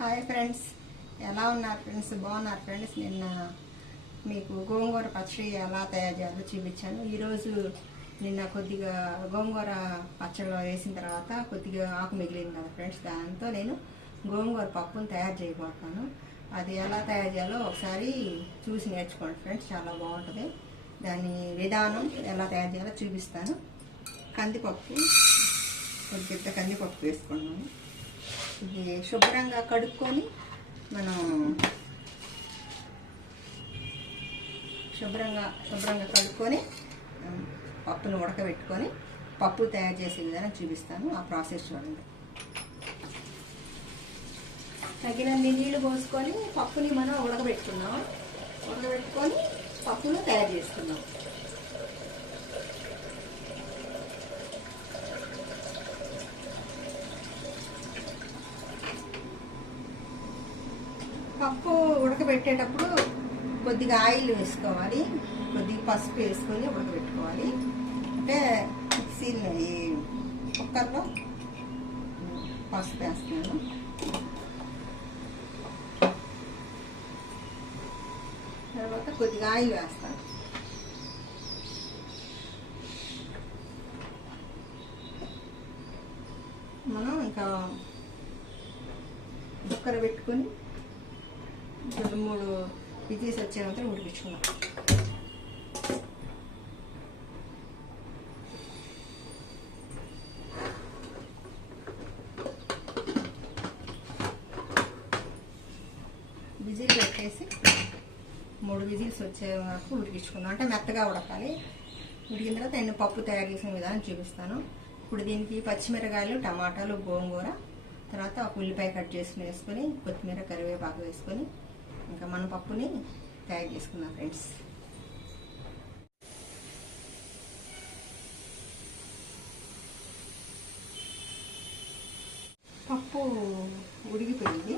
Hi friends, ఎలా ఉన్నారు friends? బాగున్నారు ఫ్రెండ్స్. నిన్న మీకు గోంగూర పచ్చడి ఎలా తయారు చేయాలో చూపించాను. ఈరోజు నిన్న కొద్దిగా గోంగూర పచ్చడిలో వేసిన తర్వాత కొద్దిగా ఆకు మిగిలింది కదా ఫ్రెండ్స్, దాంతో నేను గోంగూర పప్పును తయారు చేయబోతున్నాను. అది ఎలా తయారు చేయాలో ఒకసారి చూసి నేర్చుకోండి ఫ్రెండ్స్, చాలా బాగుంటుంది. దాని విధానం ఎలా తయారు చేయాలో చూపిస్తాను. కందిపప్పు, కొద్దిగా కందిపప్పు వేసుకున్నాను. ఇది శుభ్రంగా కడుక్కొని మనం శుభ్రంగా కడుక్కొని పప్పును ఉడకబెట్టుకొని పప్పు తయారు చేసే విధానం చూపిస్తాను. ఆ ప్రాసెస్ చూడండి. తగినన్ని నీళ్ళు పోసుకొని పప్పుని మనం ఉడకబెట్టుకొని పప్పును తయారు చేసుకున్నాం. పప్పు ఉడకబెట్టేటప్పుడు కొద్దిగా ఆయిల్ వేసుకోవాలి, కొద్దిగా పసుపు వేసుకొని ఉడకబెట్టుకోవాలి. అంటే మిక్సీలో ఈ కుక్కర్లో పసుపు వేస్తున్నాను. తర్వాత కొద్దిగా ఆయిల్ వేస్తాను. మనం ఇంకా కుక్కర్ పెట్టుకొని 2-3 విజిల్స్ వచ్చేంత ఉడికించుకున్నాం. విజిల్ పెట్టేసి 3 విజిల్స్ వచ్చే వరకు ఉడికించుకున్నాం. అంటే మెత్తగా ఉడకాలి. ఉడికిన తర్వాత నేను పప్పు తయారు చేసిన విధానం చూపిస్తాను. ఇప్పుడు దీనికి పచ్చిమిరకాయలు, టమాటాలు, గోంగూర, తర్వాత ఒక ఉల్లిపాయ కట్ చేసుకుని వేసుకొని కొత్తిమీర, కరివేపాకు వేసుకొని ఇంకా మన పప్పుని తయారు చేసుకున్నాం ఫ్రెండ్స్. పప్పు ఉడికిపోయింది.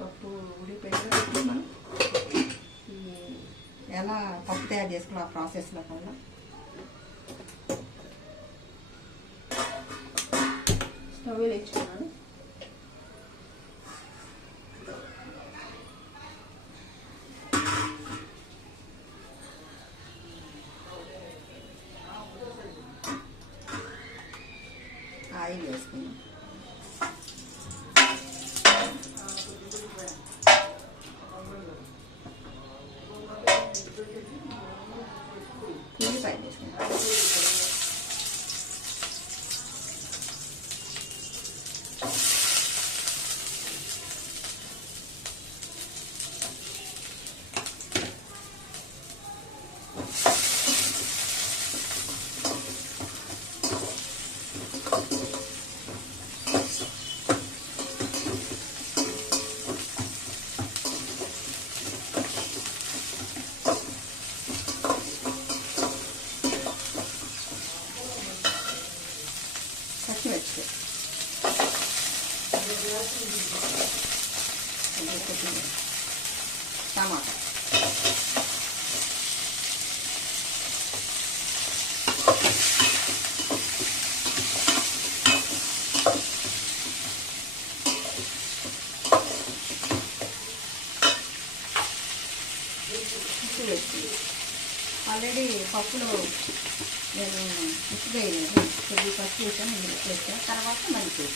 పప్పు ఉడికిపోయిన మనం ఎలా పప్పు తయారు చేసుకున్నాం ఆ ప్రాసెస్లో కన్నా స్టవ్ వేసుకున్నాను. ఆయిల్ వేసుకున్నాం. ఉల్లిపాయ వేసుకున్నాం. టమాటా, ఆల్రెడీ పప్పులో నేను ఉప్పు వేయలేదు, కొద్దిగా పసుపు వేసాను, ఉప్పు వేసాను. తర్వాత మళ్ళీ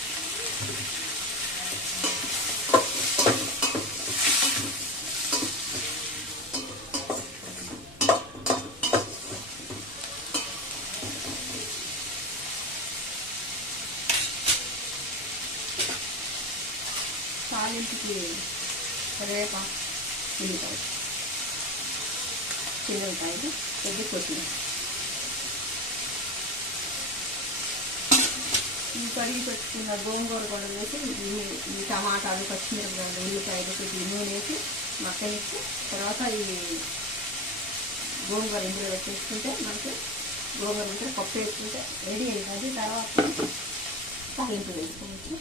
తాలింపుకి కరివేపాకు, ఉల్లిపాయలు, చిన్నపాయలు, కొద్ది కొత్తిమీర, ఈ కడిగి పెట్టుకున్న గోంగూర కూడా వేసి ఈ టమాటాలు, పచ్చిమిరపకాయలు, ఉల్లిపాయలు కొద్ది నూనె వేసి మక్కనిచ్చి తర్వాత ఈ గోంగూర ఇందులో పెట్టేసుకుంటే మనకి గోంగూర ఇంట్లో పప్పు వేసుకుంటే రెడీ అవుతుంది. తర్వాత తాలింపు వేసుకోవచ్చు.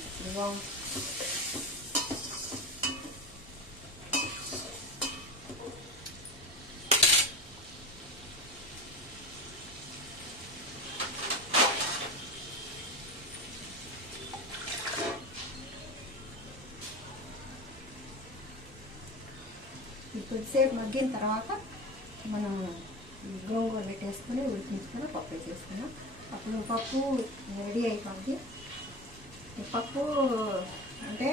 కొద్దిసేపు మగ్గిన తర్వాత మనం గోంగూర పెట్టేసుకుని ఉడికించుకొని పప్పు వేసేసుకున్నాం. అప్పుడు పప్పు రెడీ అయిపోద్ది. ఈ పప్పు అంటే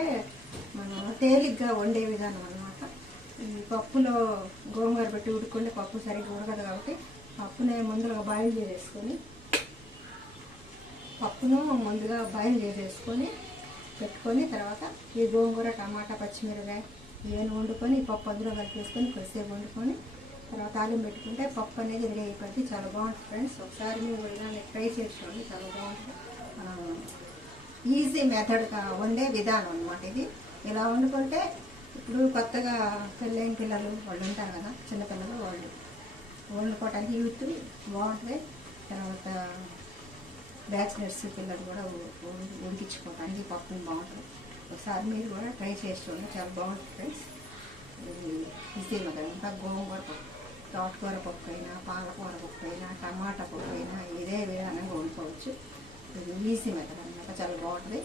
మనం తేలిగ్గా వండే విధానం అన్నమాట. ఈ పప్పులో గోంగూర పెట్టి ఉడుకుంటే పప్పు సరిగ్గా ఉడకదు కాబట్టి పప్పునే ముందుగా బాయిల్ చేసేసుకొని పెట్టుకొని తర్వాత ఈ గోంగూర, టమాటా, పచ్చిమిరపకాయ ఇవన్నీ వండుకొని ఈ పప్పు అందులో కలిపేసుకొని కొద్దిసేపు వండుకొని తర్వాత తాలింపు పెట్టుకుంటే పప్పు అనేది రెడీ అయిపోద్ది. చాలా బాగుంటుంది ఫ్రెండ్స్. ఒకసారి మీరు ఇలానే ట్రై చేసుకోండి, చాలా బాగుంటుంది. ఈజీ మెథడ్గా వండే విధానం అన్నమాట ఇది. ఇలా వండుకుంటే ఇప్పుడు కొత్తగా పెళ్ళైన పిల్లలు వాళ్ళు ఉంటారు కదా, చిన్నపిల్లలు, వాళ్ళు వండుకోవటానికి యూత్ బాగుంటుంది. తర్వాత బ్యాచిలర్స్ పిల్లలు కూడా ఉడికించుకోవడానికి పప్పుని బాగుంటుంది. ఒకసారి మీరు కూడా ట్రై చేసి చూడండి, చాలా బాగుంటుంది ఫ్రెండ్స్. Easy method. ఇంకా గోంగూర పప్పు, తోటకూర పప్పు అయినా, పాలకూర పప్పు అయినా, టమాటా పప్పు అయినా ఇదే విధానంగా వండుకోవచ్చు. ఇది ఈజీ మెథడ్ అన్నమాట, చాలా బాగుంటుంది.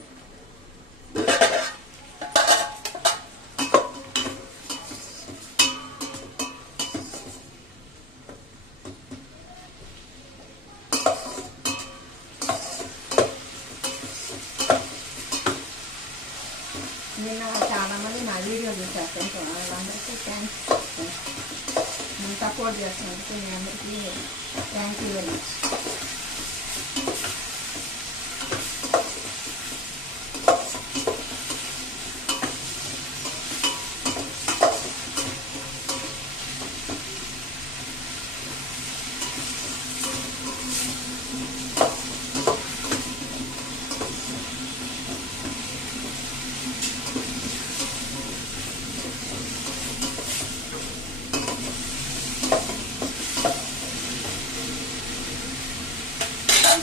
నిన్న చాలామంది నా వీడియో చూసారు ఫ్రెండ్స్, వాళ్ళందరికీ థ్యాంక్స్. నేను సపోర్ట్ చేస్తున్నందుకు మీ అందరికీ థ్యాంక్ యూ వెరీ మచ్.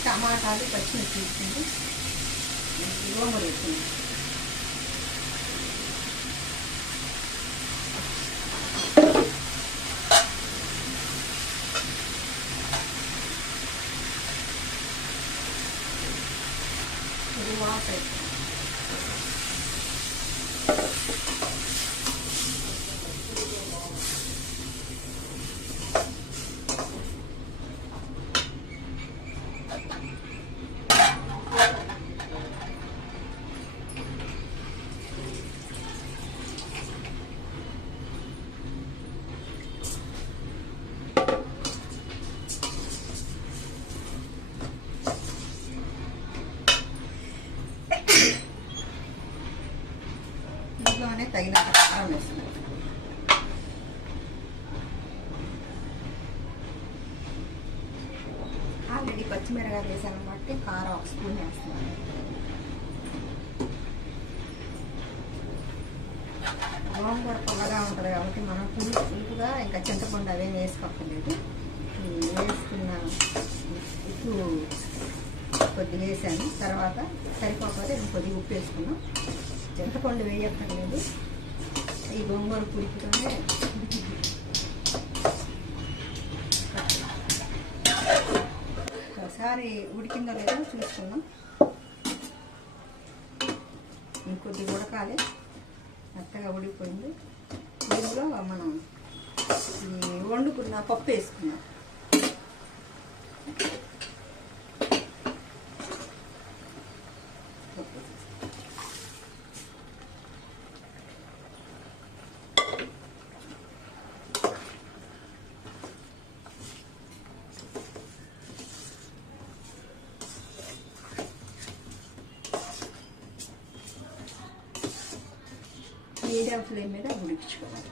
టమాటాలు, పచ్చిమిర్చి తీసుకుంటే గోంగూర వేసుకుంది. ఇది వాటర్ తగినంత కారం వేస్తున్నాను. ఆల్రెడీ పచ్చిమిరకాయలు వేసాను కాబట్టి కారం ఒక స్పూన్ వేస్తున్నాను. గోంగూర పుల్లగా ఉంటుంది కాబట్టి మనం పులుపుగా ఇంకా చింతపండు అవేం వేసుకోక్కర్లేదు. వేసుకున్న ఉప్పు కొద్దిగా వేసాను, తర్వాత సరిపోకపోతే కొద్దిగా ఉప్పు వేసుకున్నాం. చింతపండు వేయక్కర్లేదు, ఈ గోంగూర పులుపుతోనే. ఒకసారి ఉడికిందో లేదో చూసుకున్నాం. ఇంకొద్దిగా ఉడకాలి, మెత్తగా ఉడికిపోయింది. దీనిలో మనం ఈ వండుకున్న పప్పు వేసుకున్నాం. మీడియం ఫ్లేమ్ మీద ఉడికించుకోవాలి.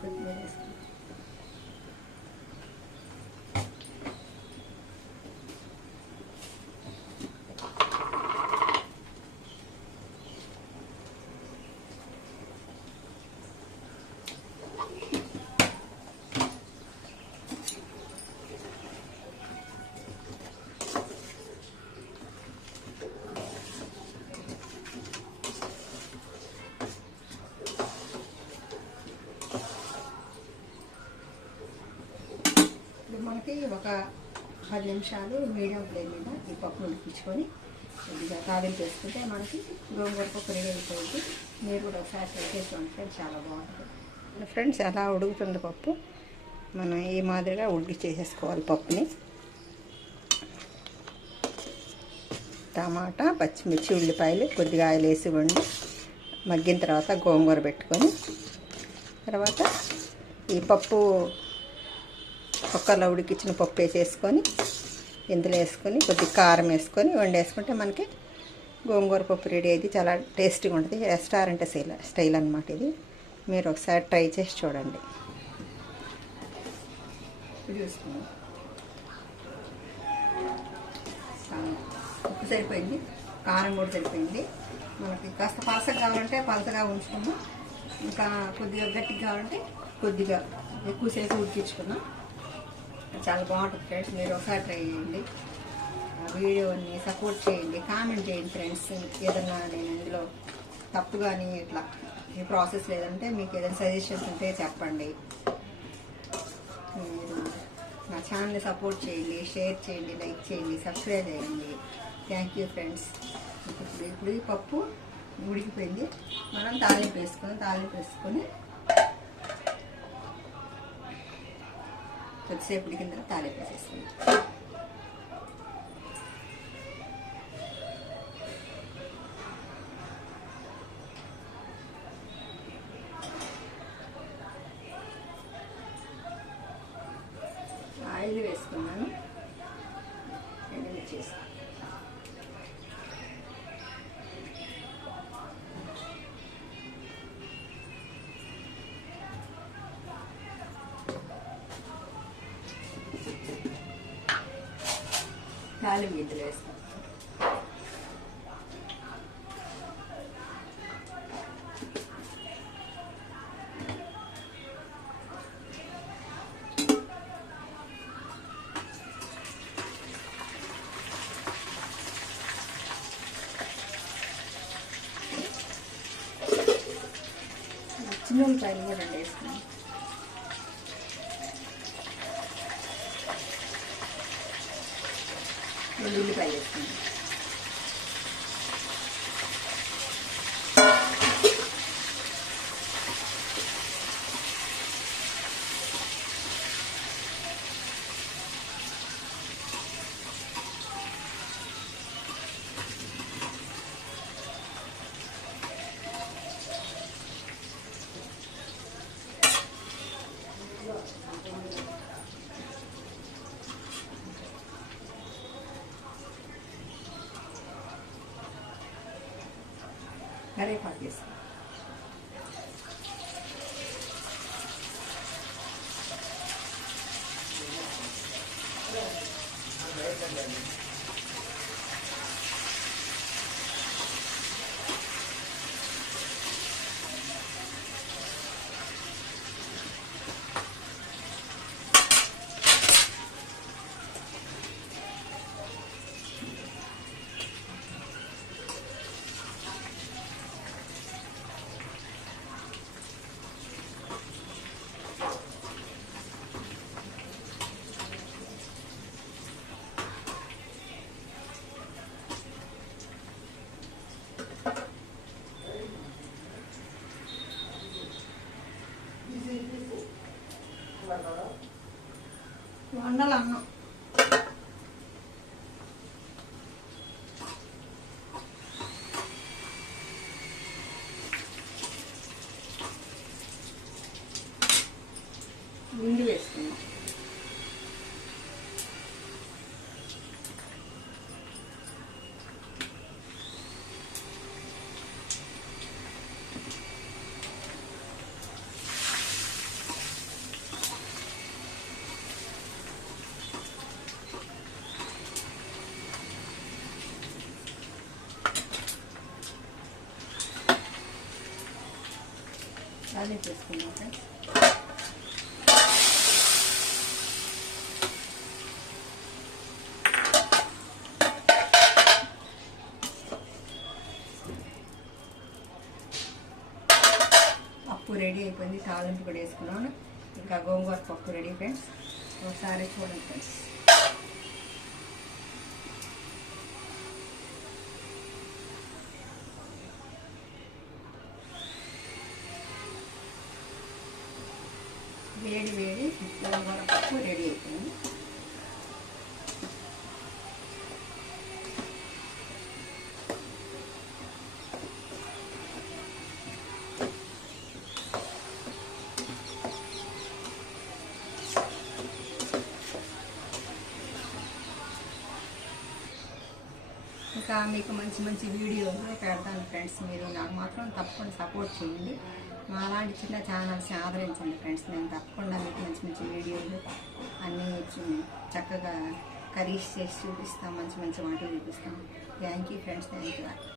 కొద్దిగా వేస్తాం. ఒక 10 నిమిషాలు మీడియం ఫ్లేమ్ మీద ఈ పప్పును ఉడికించుకొని కొద్దిగా తాలింపు వేసుకుంటే మనకి గోంగూర పప్పు రెడీ అయిపోయింది. మీరు కూడా ఒకసారి ట్రై చేసి ఉంటే చాలా బాగుంటుంది ఫ్రెండ్స్. ఎలా ఉడుకుతుంది పప్పు, మనం ఈ మాదిరిగా ఉడికిచ్చేసేసుకోవాలి పప్పుని. టమాటా, పచ్చిమిర్చి, ఉల్లిపాయలు కొద్దిగా ఆయిల్ వేసి వండి మగ్గిన తర్వాత గోంగూర పెట్టుకొని, తర్వాత ఈ పప్పు కుక్కర్లో ఉడికించిన పప్పు వేసేసుకొని ఇందులో వేసుకొని కొద్దిగా కారం వేసుకొని వండేసుకుంటే మనకి గోంగూర పప్పు రెడీ అయింది. చాలా టేస్టీగా ఉంటుంది. రెస్టారెంట్ స్టైల్ అనమాట ఇది. మీరు ఒకసారి ట్రై చేసి చూడండి. చూసుకున్నాం ఉప్పు సరిపోయింది, కారం కూడా సరిపోయింది. మనకి కాస్త పలసగా కావాలంటే పలసగా ఉంచుకున్నాం, ఇంకా కొద్దిగా గట్టిగా కావాలంటే కొద్దిగా ఎక్కువసేపు ఉడికించుకున్నాం. చాలా బాగుంటుంది ఫ్రెండ్స్. మీరు ఒకసారి ట్రై చేయండి. వీడియోని సపోర్ట్ చేయండి, కామెంట్ చేయండి ఫ్రెండ్స్. ఏదన్నా నేను ఇందులో తప్పు కానీ ఇట్లా ఈ ప్రాసెస్ లేదంటే మీకు ఏదైనా సజెషన్స్ ఉంటే చెప్పండి. మీరు నా ఛానల్ని సపోర్ట్ చేయండి, షేర్ చేయండి, లైక్ చేయండి, సబ్స్క్రైబ్ చేయండి. Thank you friends. ఇప్పుడు ఈ పప్పు ఉడికిపోయింది. మనం తాలింపు వేసుకొని కొద్దిసేపు ఉడికిన తర్వాత తాలింపు వేసేసుకుంది. ఆయిల్ వేసుకున్నాను, ఎండుమిర్చి వేసుకున్నాను. తాలింపు గిద్దలు వేస్తాం. చిన్న ఉల్లిపాయలు కూడా వేసుకున్నాం. ఉల్లిపాయలు వేసుకున్నాం. కరివేపాకు వేస్తాం. వండాలి అన్నం. గుండు వేసుకున్నాం. అదే చేసుకున్నాం ఫ్రెండ్స్. పప్పు రెడీ అయిపోయింది. తాలింపు కూడా వేసుకున్నాను. ఇంకా గోంగూర పప్పు రెడీ ఫ్రెండ్స్. ఒకసారి చూడండి ఫ్రెండ్స్. వేడి వేడి గోంగూర పప్పు రెడీ అయిపోయింది. ఇంకా మీకు మంచి మంచి వీడియోలు పెడతాను ఫ్రెండ్స్. మీరు నాకు మాత్రం తప్పకుండా సపోర్ట్ చేయండి. మా అలాంటి చిన్న ఛానల్స్ని ఆదరించండి ఫ్రెండ్స్. నేను తప్పకుండా మీకు మంచి మంచి వీడియోలు అన్నీ చక్కగా కర్రీస్ చేసి చూపిస్తాం, మంచి మంచి వంటలు చూపిస్తాం. Thank you friends, thank you.